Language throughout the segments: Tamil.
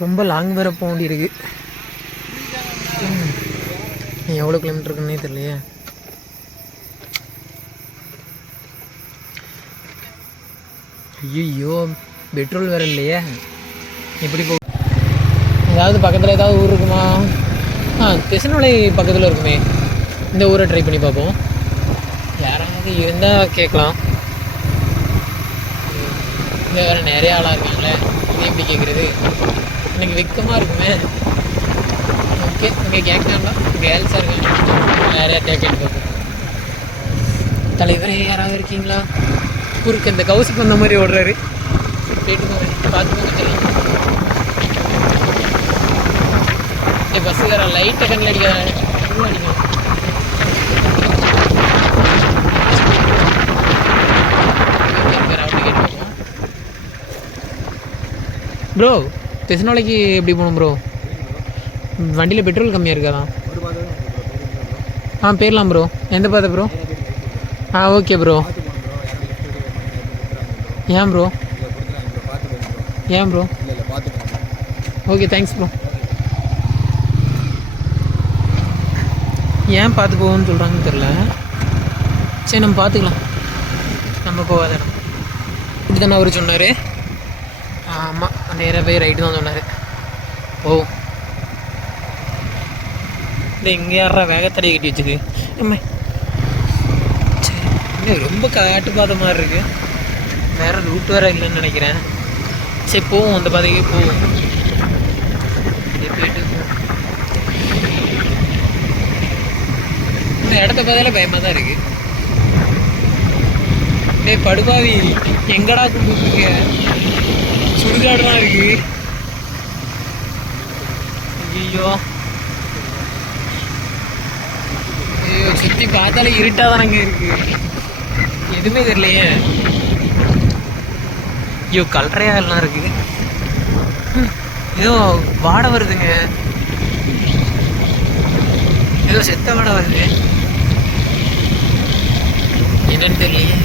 ரொம்ப லாங் வேறு போக வேண்டியிருக்கு. ம். எவ்வளோ கிலோமீட்டர் இருக்குன்னே தெரியலையே. ஐயோ பெட்ரோல் வேற இல்லையே. எப்படி போ ஏதாவது பக்கத்தில் ஏதாவது ஊர் இருக்குமா? ஆ திசநொலை பக்கத்தில் இருக்குமே. இந்த ஊரை ட்ரை பண்ணி பார்ப்போம். யாராவது இருந்தால் கேட்கலாம். இங்கே வேறு நிறையா ஆளாக இருக்காங்களே. இது எப்படி கேட்குறது எனக்கு வெக்கமாக இருக்குமே. ஓகே இங்கே கேட்கலாம்டா கேர்ள்ஸாக இருக்காங்க. நிறையா கேட்க பார்ப்போம் தலைவரே யாராவது இருக்கீங்களா? குறுக்கு இந்த கவுசுக்கு வந்த மாதிரி ஓடுறாரு. கேட்டுக்கோங்க பார்த்துக்கோங்க தெரியும் பஸ்ஸுக்கார லைட்டை கண்ணில் அடிக்காத அடிக்கணும் அடிக்கும் ப்ரோ தெசநாளைக்கு எப்படி போகணும் ப்ரோ வண்டியில் பெட்ரோல் கம்மியாக இருக்காதா? ஆ போயிடலாம் ப்ரோ எந்த பாதை ப்ரோ ஆ ஓகே ப்ரோ ஏன் ப்ரோ ஏன் ப்ரோ ஓகே தேங்க்ஸ் ப்ரோ ஏன் பார்த்து போகும்னு சொல்கிறாங்கன்னு தெரில சரி நம்ம பார்த்துக்கலாம். நம்ம போகாத இடம். இப்படி தானே அவர் சொன்னார்? ஆமாம் நேராக போய் ரைட்டு தான் சொன்னார். ஓ இந்த இங்கே யாரா வேகத்தடை கட்டி வச்சுக்கு அம்மா. சரி. ரொம்ப காட்டு பாதை மாதிரி இருக்கு. வேற ரூட் வேற இல்லைன்னு நினைக்கிறேன். சரி போவோம். அந்த பாதைக்கே போவோம். போயிட்டு போவோம். இந்த இடத்த பார்த்தால பயமாக தான் இருக்கு. டேய் படுபாவி எங்கடா கும்பிட்டுருக்க? சுடுகாடுலாம் இருக்கு. ஐயோ ஐயோ சுற்றி பார்த்தாலே இருட்டாக தானங்க இருக்கு. எதுவுமே தெரியலையே. ஐயோ கல்றையா எல்லாம் இருக்கு. ஏதோ வாடை வருதுங்க. ஏதோ செத்த வாடை வருது. என்னன்னு தெரியலையே.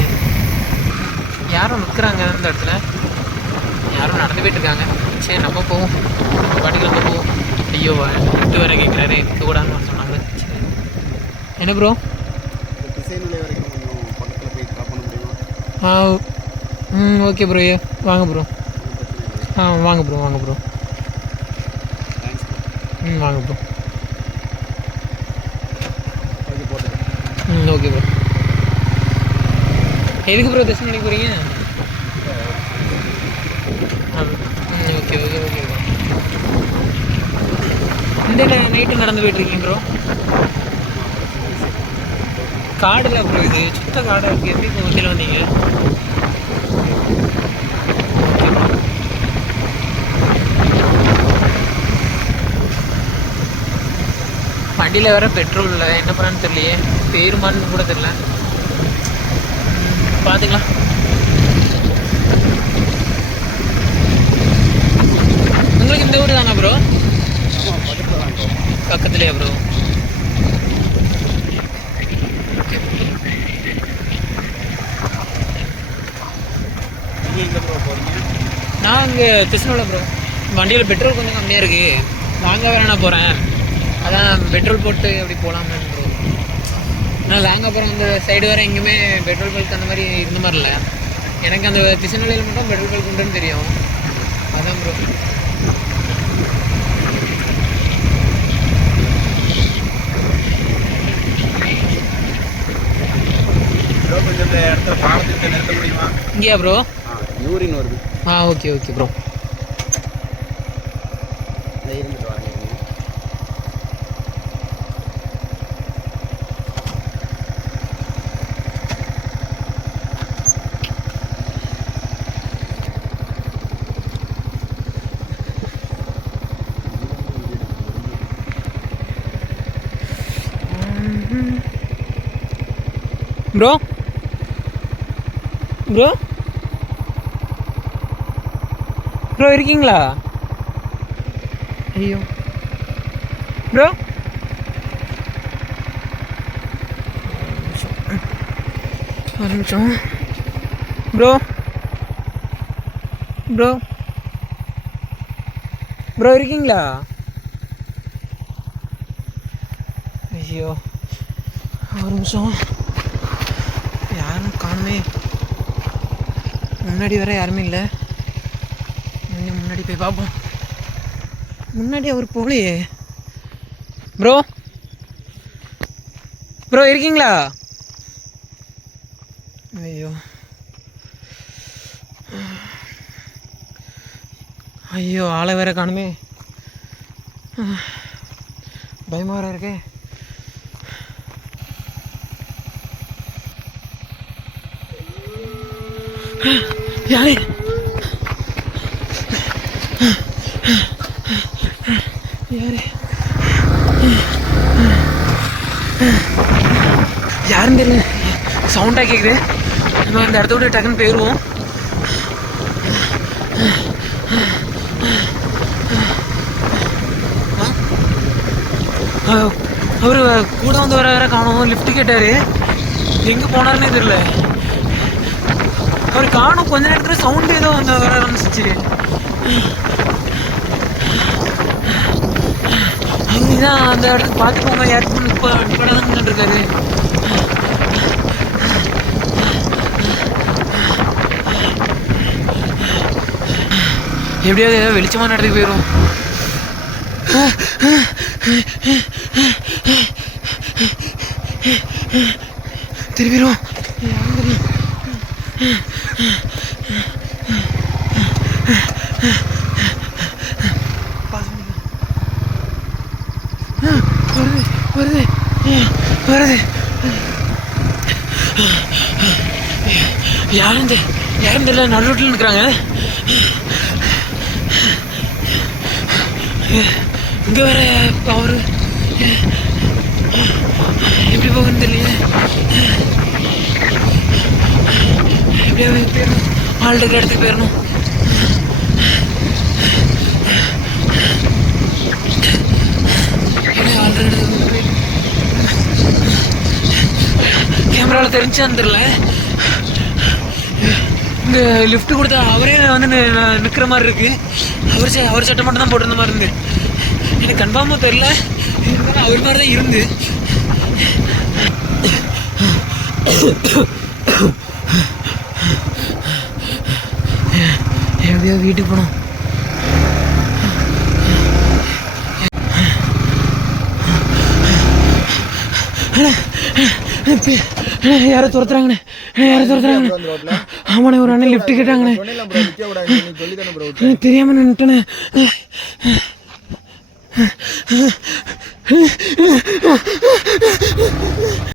யாரும் நிற்கிறாங்க அந்த இடத்துல? யாரும் நடந்து போயிட்டு இருக்காங்க சரி நம்ம போவோம். நம்ம பாட்டுக்கு நம்ம போவோம். ஐயோ விட்டு வர கேட்குறாரு எடுத்து கூடாதுன்னு சொன்னாங்க. சரி. என்ன ப்ரோ ஆ ம் ஓகே ப்ரோ வாங்க ப்ரோ ஆ வாங்க ப்ரோ வாங்க ப்ரோ தேங்க்ஸ் ம் வாங்க ப்ரோ ம் ஓகே ப்ரோ எதுக்கு ப்ரோ தரிசனம் பண்ணி போகிறீங்க ஓகே ஓகே ஓகே ப்ரோ இந்த நைட்டு நடந்து போயிட்டுருக்கீங்க ப்ரோ காடுல ப்ரோ இது. சுத்த காடாக இருக்குது எப்படி இப்போ வண்டியில் வந்தீங்க? ஓகே வண்டியில் வேற பெட்ரோல் இல்லை. என்ன பண்ணான்னு தெரியலையே. பேருமான்னு கூட தெரில பார்த்துக்கலாம் உங்களுக்கு இந்த ஊர் தானே ப்ரோ பக்கத்துலேயே ப்ரோ ப்ரோ நான் இங்கே திருச்சினூரில் ப்ரோ வண்டியில் பெட்ரோல் கொஞ்சம் கம்மியாக இருக்குது லாங்காக வேற நான் போகிறேன் அதான் பெட்ரோல் போட்டு அப்படி போகலாமே ப்ரோ நான் லாங்காக போகிறேன் இந்த சைடு வேறு எங்கேயுமே பெட்ரோல் பல்க் அந்த மாதிரி இருந்த மாதிரி இல்லை. எனக்கு அந்த திருச்சிநெல்வேலியில் மட்டும் பெட்ரோல் பல்க் உண்டுன்னு தெரியும். அதான் ப்ரோ கொஞ்சம் இந்த இடத்துல பாலத்திட்ட நிறுத்த முடியுமா இங்கேயா ப்ரோ யூரின் வருது. ஆ okay okay bro. Bro bro bro இருக்கீங்களா? ஐயோ. ப்ரோ ஒரு நிமிஷம். ப்ரோ ப்ரோ ப்ரோ இருக்கீங்களா? ஐயோ. ஒரு நிமிஷம். யாரும் காணுமே. முன்னாடி வர யாருமே இல்லை. முன்னாடி போய் பார்ப்போம் முன்னாடி அவர் போகலையே. ப்ரோ. ப்ரோ இருக்கீங்களா? ஐயோ. ஐயோ ஆளை வேற காணுமே. பயமாக வேற இருக்கே. யாரு? யாரு யாருன்னு தெரியல. சவுண்டாக கேட்குது நம்ம இந்த இடத்த விட்டு டக்குன்னு போயிடுவோம் அவர் கூட வந்து வர வர காணும். லிஃப்ட் கேட்டார். எங்கே போனாருன்னே தெரியல. அவர் காணும் கொஞ்ச நேரத்தில் சவுண்ட் ஏதோ வந்து வர ஆரம்பிச்சிச்சு. தான் அந்த இடத்துக்கு பார்த்துக்கோங்க யாருக்கும் இப்போ இப்படாதான் இருக்காரு எப்படியாவது ஏதாவது வெளிச்சமான இடத்துக்கு போயிடும் திரும்பிடும் வருது வருது வருது. யாரும் தெ- யாரும் தெரியல நடுரோட்டில் நிற்கிறாங்க இங்கே வர அவரு எப்படி போகணும் தெரியல. எப்படியாவது போயிடணும். ஆள் இருக்கிற இடத்துக்கு போயிடணும் ஆள் இருக்கிற இடத்துக்கு போயிடணும் இவரால் தெரிஞ்சான்னு தெரில இந்த லிஃப்ட் கொடுத்தா அவரே வந்து நி- மாதிரி இருக்கு. அவர் ச- அவர் சட்டை மட்டும் தான் போட்டிருந்த மாதிரி இருந்து. எனக்கு கன்ஃபார்மாக தெரில இருந்தாலும் அவர் மாதிரி தான் இருந்து. எப்படியோ வீட்டுக்கு போகணும். யாரோ துரத்துறாங்கண்ணே. யாரோ துரத்துறாங்கண்ணே. ஆமாண்ணே ஒரு அண்ணன் லிஃப்ட் கேட்டாங்கண்ணே. தெரியாம நின்றுட்டேனே